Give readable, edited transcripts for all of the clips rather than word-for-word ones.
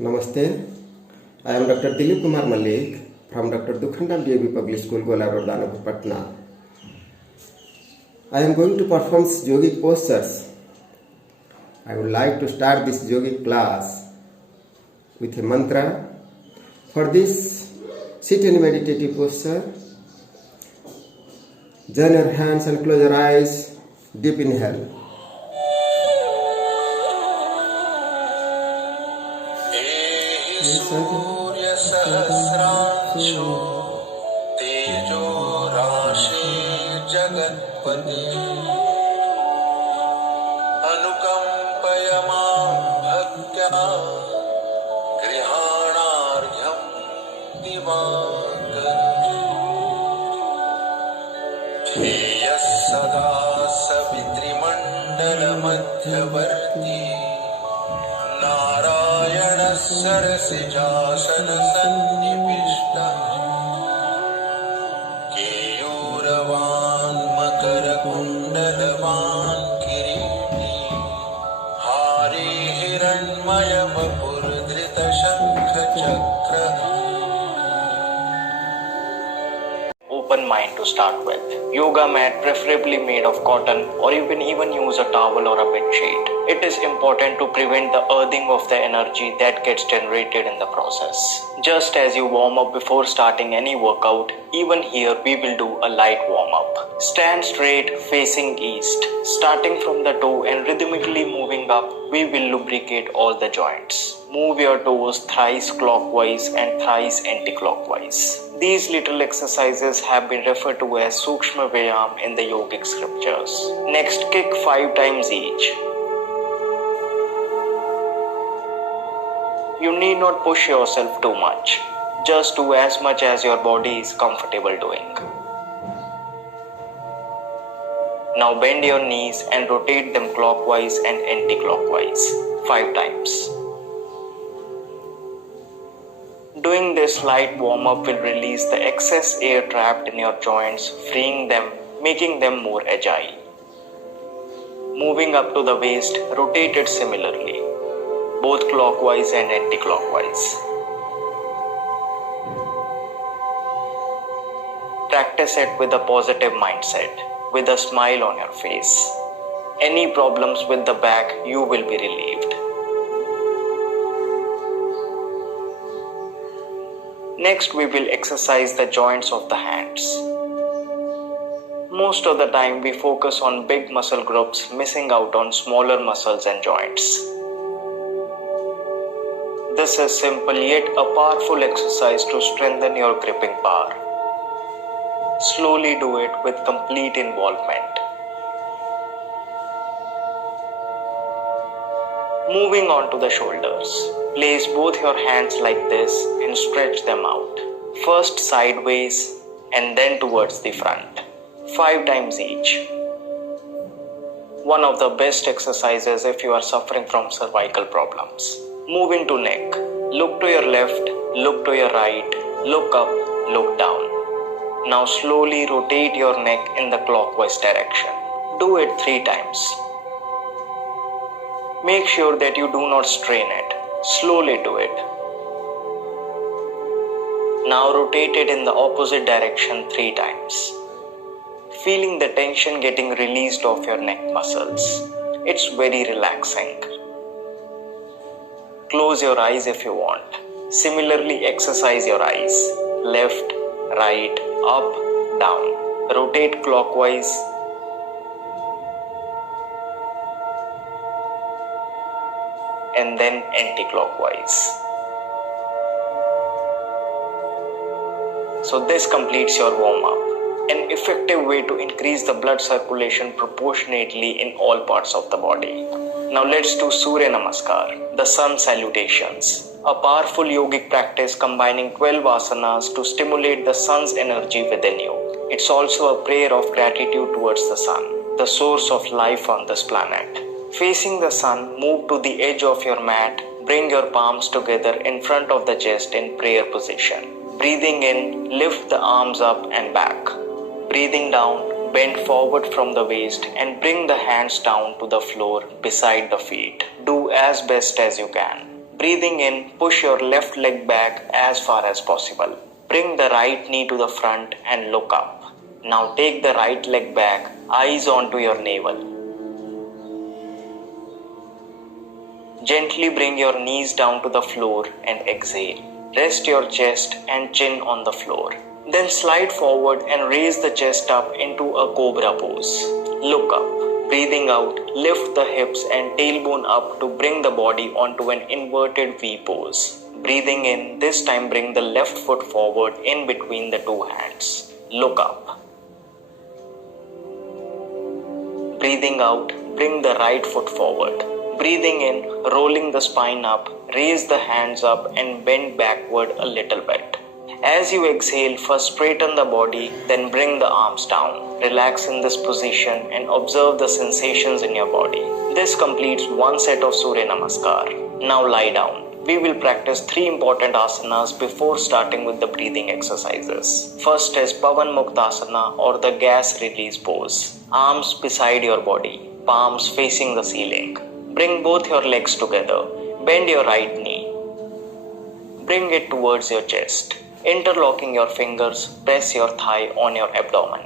Namaste. I am Dr. Dilip Kumar Malik from Dr. Dukhandam DAV Public School, Gola Road, Danapur, Patna. I am going to perform yogic postures. I would like to start this yogic class with a mantra. For this, sit in meditative posture. Join your hands and close your eyes. Deep inhale. सूर्य सहस्रांशो तेजो राशि जगत्पति अनुकंपय मां भक्त्या गृहाणार्घ्यं दिवाकर ध्येयः सदा सवितृमण्डलमध्यवर्ती सरसिजासन सन्निविष्टः केयूरवान् मकरकुण्डलवान् किरीटी हारे हिरण्मयवपुर्धृतशङ्खचक्रः. Open mind to start with. Yoga mat preferably made of cotton, or you can even use a towel or a bed sheet. It is important to prevent the earthing of the energy that gets generated in the process. Just as you warm up before starting any workout, even here we will do a light warm up. Stand straight facing east. Starting from the toe and rhythmically moving up, we will lubricate all the joints. Move your toes thrice clockwise and thrice anti-clockwise. These little exercises have been referred to as Sukshma Vyayam in the yogic scriptures. Next, kick 5 times each. You need not push yourself too much. Just do as much as your body is comfortable doing. Now bend your knees and rotate them clockwise and anti-clockwise 5 times. Doing this light warm-up will release the excess air trapped in your joints, freeing them, making them more agile. Moving up to the waist, rotate it similarly, both clockwise and anti-clockwise. Practice it with a positive mindset, with a smile on your face. Any problems with the back, you will be relieved. Next, we will exercise the joints of the hands. Most of the time, we focus on big muscle groups, missing out on smaller muscles and joints. This is simple yet a powerful exercise to strengthen your gripping power. Slowly do it with complete involvement. Moving on to the shoulders. Place both your hands like this and stretch them out. First sideways and then towards the front. 5 times each. One of the best exercises if you are suffering from cervical problems. Move into neck. Look to your left, look to your right, look up, look down. Now slowly rotate your neck in the clockwise direction. Do it 3 times. Make sure that you do not strain it. Slowly do it. Now rotate it in the opposite direction 3 times. Feeling the tension getting released off your neck muscles. It's very relaxing. Close your eyes if you want. Similarly, exercise your eyes. Left, right, up, down. Rotate clockwise. And then anti-clockwise. So this completes your warm-up. An effective way to increase the blood circulation proportionately in all parts of the body. Now let's do Surya Namaskar, the sun salutations. A powerful yogic practice combining 12 asanas to stimulate the sun's energy within you. It's also a prayer of gratitude towards the sun, the source of life on this planet. Facing the sun, move to the edge of your mat. Bring your palms together in front of the chest in prayer position. Breathing in, lift the arms up and back. Breathing down, bend forward from the waist and bring the hands down to the floor beside the feet. Do as best as you can. Breathing in, push your left leg back as far as possible. Bring the right knee to the front and look up. Now take the right leg back, eyes onto your navel. Gently bring your knees down to the floor and exhale. Rest your chest and chin on the floor. Then slide forward and raise the chest up into a cobra pose. Look up. Breathing out, lift the hips and tailbone up to bring the body onto an inverted V pose. Breathing in, this time bring the left foot forward in between the two hands. Look up. Breathing out, bring the right foot forward. Breathing in, rolling the spine up, raise the hands up and bend backward a little bit. As you exhale, first straighten the body, then bring the arms down. Relax in this position and observe the sensations in your body. This completes one set of Surya Namaskar. Now lie down. We will practice 3 important asanas before starting with the breathing exercises. First is Pavan Muktasana or the gas release pose. Arms beside your body, palms facing the ceiling. Bring both your legs together. Bend your right knee. Bring it towards your chest. Interlocking your fingers, press your thigh on your abdomen.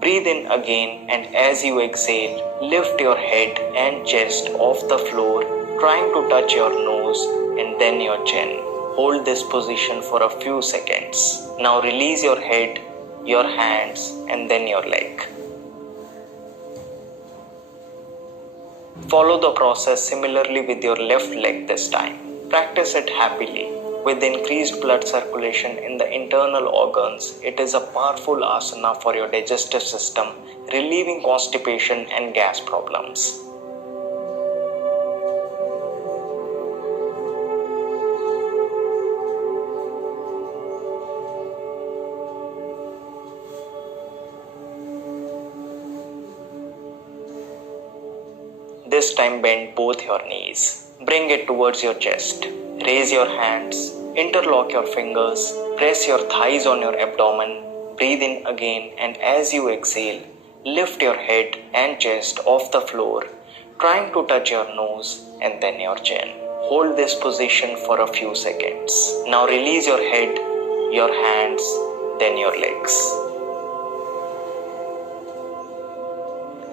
Breathe in again and as you exhale, lift your head and chest off the floor, trying to touch your nose and then your chin. Hold this position for a few seconds. Now release your head, your hands and then your leg. Follow the process similarly with your left leg this time. Practice it happily. With increased blood circulation in the internal organs, it is a powerful asana for your digestive system, relieving constipation and gas problems. This time bend both your knees. Bring it towards your chest. Raise your hands, interlock your fingers, press your thighs on your abdomen, breathe in again and as you exhale, lift your head and chest off the floor, trying to touch your nose and then your chin. Hold this position for a few seconds. Now release your head, your hands, then your legs.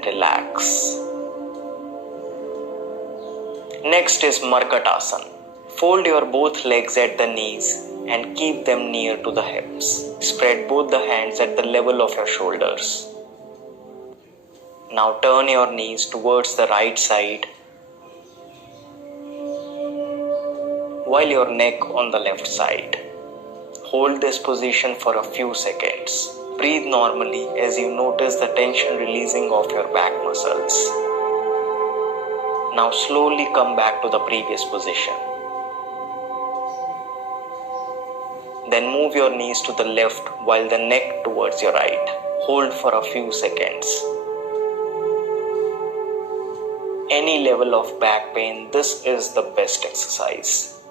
Relax. Next is Markatasana. Fold your both legs at the knees and keep them near to the hips. Spread both the hands at the level of your shoulders. Now turn your knees towards the right side while your neck on the left side. Hold this position for a few seconds. Breathe normally as you notice the tension releasing of your back muscles. Now slowly come back to the previous position. Then move your knees to the left while the neck towards your right. Hold for a few seconds. Any level of back pain, this is the best exercise.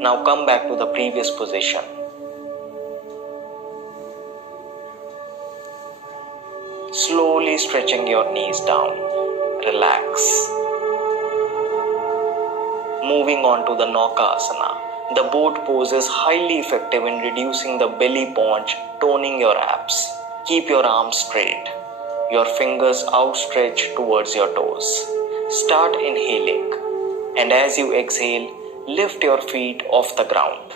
Now come back to the previous position. Slowly stretching your knees down. Relax. Moving on to the Nauka Asana. The boat pose is highly effective in reducing the belly paunch, toning your abs. Keep your arms straight, your fingers outstretched towards your toes. Start inhaling, and as you exhale, lift your feet off the ground.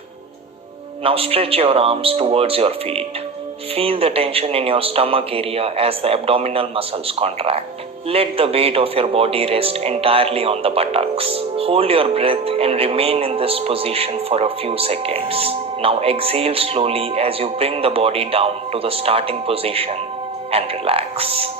Now stretch your arms towards your feet. Feel the tension in your stomach area as the abdominal muscles contract. Let the weight of your body rest entirely on the buttocks. Hold your breath and remain in this position for a few seconds. Now exhale slowly as you bring the body down to the starting position and relax.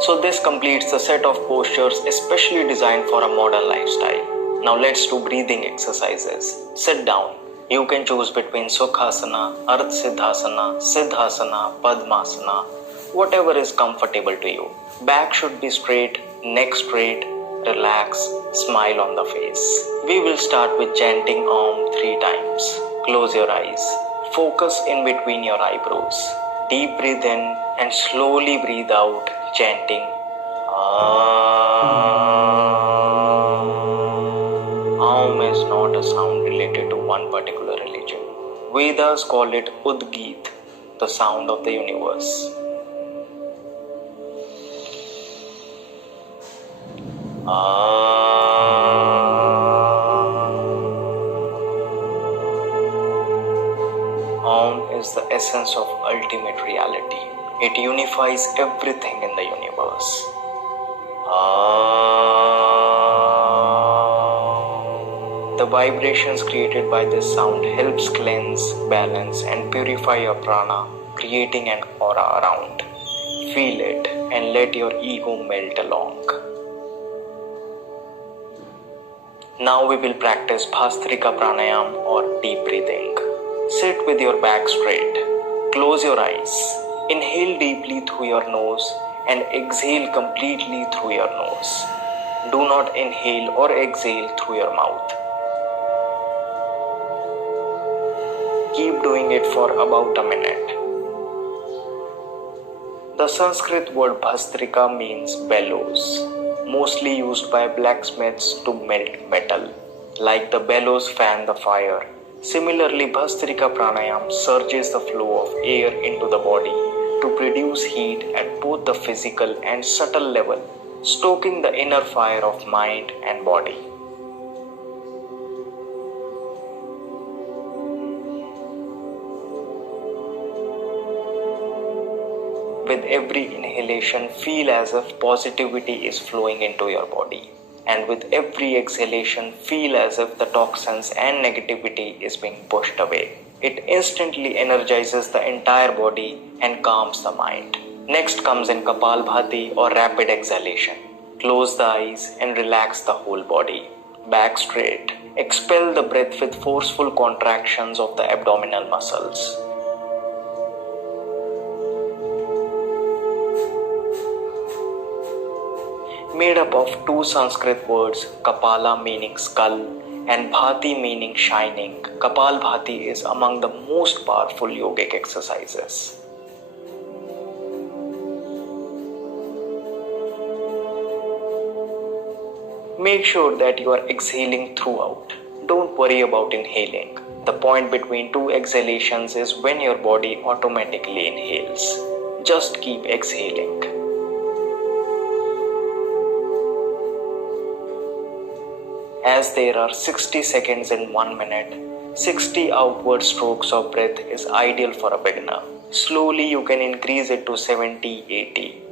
So this completes the set of postures especially designed for a modern lifestyle. Now let's do breathing exercises. Sit down. You can choose between Sukhasana, Ardha Siddhasana, Siddhasana, Padmasana, whatever is comfortable to you. Back should be straight, neck straight, relax, smile on the face. We will start with chanting Om 3 times. Close your eyes. Focus in between your eyebrows. Deep breathe in and slowly breathe out, chanting Om. Aum is not a sound related to one particular religion. Vedas call it Udgit, the sound of the universe. Aum is the essence of ultimate reality. It unifies everything in the universe. The vibrations created by this sound helps cleanse, balance and purify your prana, creating an aura around. Feel it and let your ego melt along. Now we will practice Bhastrika Pranayam or deep breathing. Sit with your back straight. Close your eyes. Inhale deeply through your nose and exhale completely through your nose. Do not inhale or exhale through your mouth. Keep doing it for about a minute. The Sanskrit word Bhastrika means bellows, mostly used by blacksmiths to melt metal. Like the bellows fan the fire, similarly Bhastrika Pranayam surges the flow of air into the body to produce heat at both the physical and subtle level, stoking the inner fire of mind and body. With every inhalation, feel as if positivity is flowing into your body. And with every exhalation, feel as if the toxins and negativity is being pushed away. It instantly energizes the entire body and calms the mind. Next comes in Kapalbhati or rapid exhalation. Close the eyes and relax the whole body. Back straight. Expel the breath with forceful contractions of the abdominal muscles. Made up of two Sanskrit words, Kapala meaning skull and Bhati meaning shining, Kapalbhati is among the most powerful yogic exercises. Make sure that you are exhaling throughout. Don't worry about inhaling. The point between two exhalations is when your body automatically inhales. Just keep exhaling. As there are 60 seconds in 1 minute, 60 outward strokes of breath is ideal for a beginner. Slowly you can increase it to 70, 80.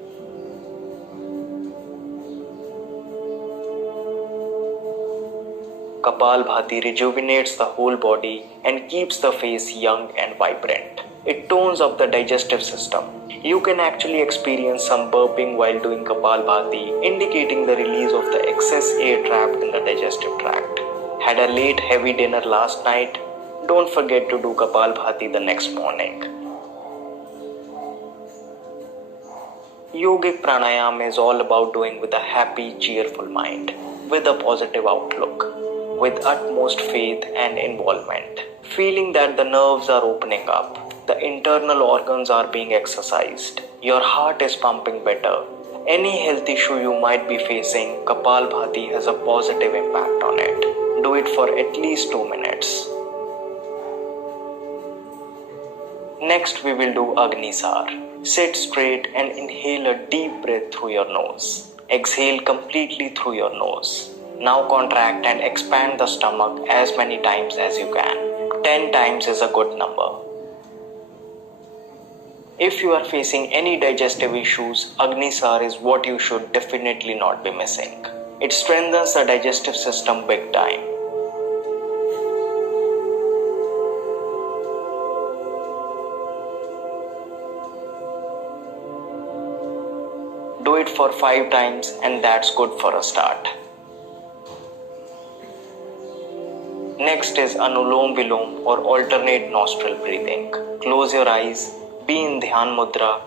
Kapalbhati rejuvenates the whole body and keeps the face young and vibrant. It tones up the digestive system. You can actually experience some burping while doing Kapalbhati, indicating the release of the excess air trapped in the digestive tract. Had a late heavy dinner last night? Don't forget to do Kapalbhati the next morning. Yogic pranayam is all about doing with a happy, cheerful mind, with a positive outlook, with utmost faith and involvement, feeling that the nerves are opening up. The internal organs are being exercised. Your heart is pumping better. Any health issue you might be facing, Kapalbhati has a positive impact on it. Do it for at least 2 minutes. Next we will do Agnisar. Sit straight and inhale a deep breath through your nose. Exhale completely through your nose. Now contract and expand the stomach as many times as you can. 10 times is a good number. If you are facing any digestive issues, Agnisar is what you should definitely not be missing. It strengthens the digestive system big time. Do it for 5 times and that's good for a start. Next is Anulom Vilom or alternate nostril breathing. Close your eyes. Be in Dhyan Mudra.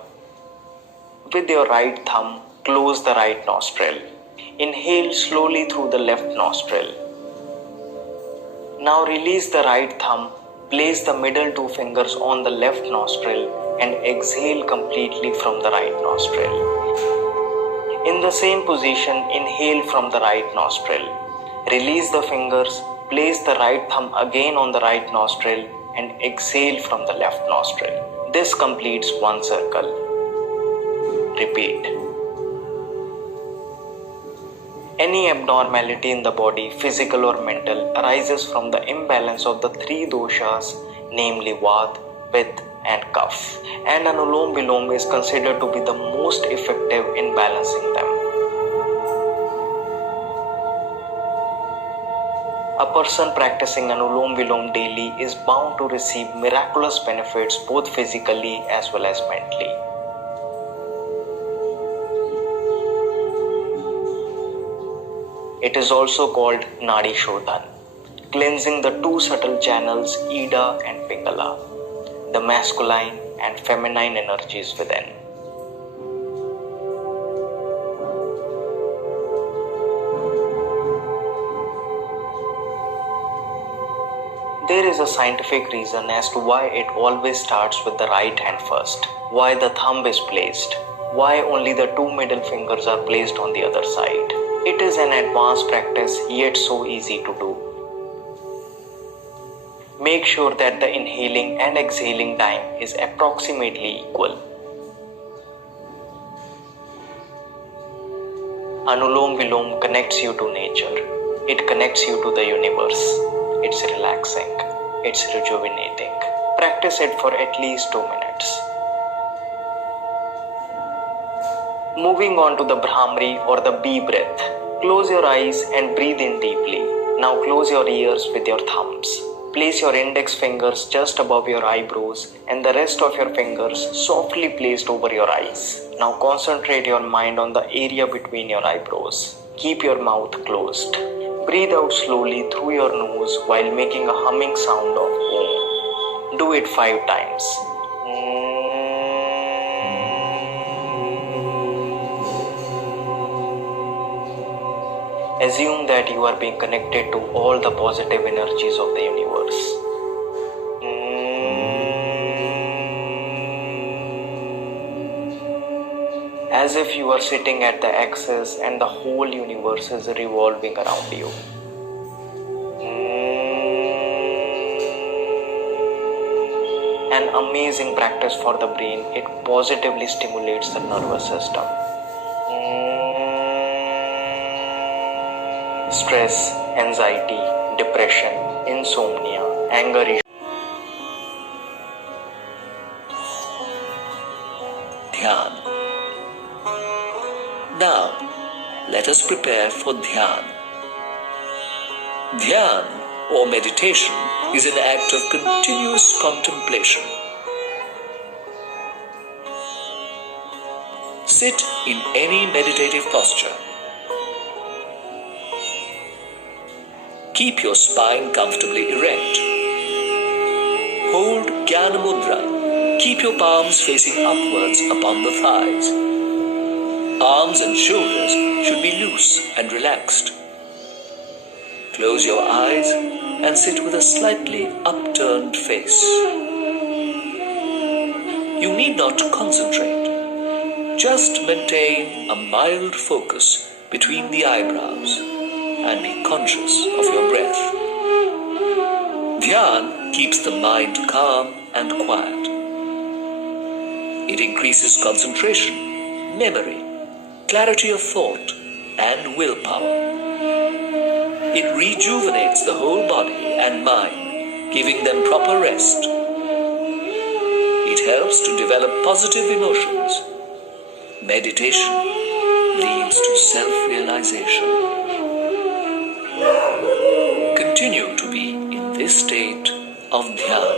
With your right thumb, close the right nostril. Inhale slowly through the left nostril. Now release the right thumb, place the middle 2 fingers on the left nostril and exhale completely from the right nostril. In the same position, inhale from the right nostril. Release the fingers, place the right thumb again on the right nostril and exhale from the left nostril. This completes one circle. Repeat. Any abnormality in the body, physical or mental, arises from the imbalance of the three doshas, namely Vata, Pitta and Kapha, and Anulom Vilom is considered to be the most effective in balancing them. A person practicing Anulom Vilom daily is bound to receive miraculous benefits both physically as well as mentally. It is also called Nadi Shodhan, cleansing the two subtle channels Ida and Pingala, the masculine and feminine energies within. There is a scientific reason as to why it always starts with the right hand first, why the thumb is placed, why only the two middle fingers are placed on the other side. It is an advanced practice, yet so easy to do. Make sure that the inhaling and exhaling time is approximately equal. Anulom Vilom connects you to nature. It connects you to the universe. It's relaxing. It's rejuvenating. Practice it for at least 2 minutes. Moving on to the Bhramari or the bee breath. Close your eyes and breathe in deeply. Now close your ears with your thumbs. Place your index fingers just above your eyebrows and the rest of your fingers softly placed over your eyes. Now concentrate your mind on the area between your eyebrows. Keep your mouth closed. Breathe out slowly through your nose while making a humming sound of Om. Do it 5 times. Assume that you are being connected to all the positive energies of the universe. As if you are sitting at the axis and the whole universe is revolving around you. An amazing practice for the brain. It positively stimulates the nervous system. Stress, anxiety, depression, insomnia, anger issues. Dhyan. Now, let us prepare for Dhyan. Dhyan or meditation is an act of continuous contemplation. Sit in any meditative posture. Keep your spine comfortably erect. Hold Jnana Mudra. Keep your palms facing upwards upon the thighs. Arms and shoulders should be loose and relaxed. Close your eyes and sit with a slightly upturned face. You need not concentrate. Just maintain a mild focus between the eyebrows and be conscious of your breath. Dhyan keeps the mind calm and quiet. It increases concentration, memory, clarity of thought, and willpower. It rejuvenates the whole body and mind, giving them proper rest. It helps to develop positive emotions. Meditation leads to self-realization. Continue to be in this state of Dhyan.